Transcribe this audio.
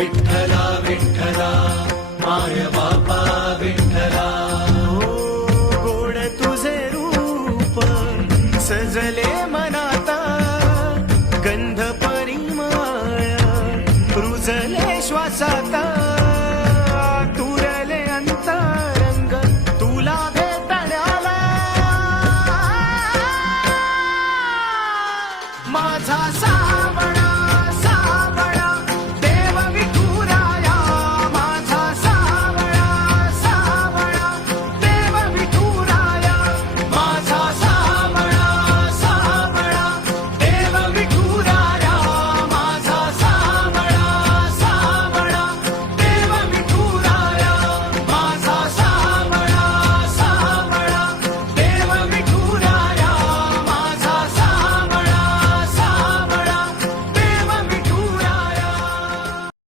विठ्ठला विठ्ठला माय बापा विठ्ठला. गोड तुझे रूप सजले मनाता, गंध परिमळ रुजले श्वासाता.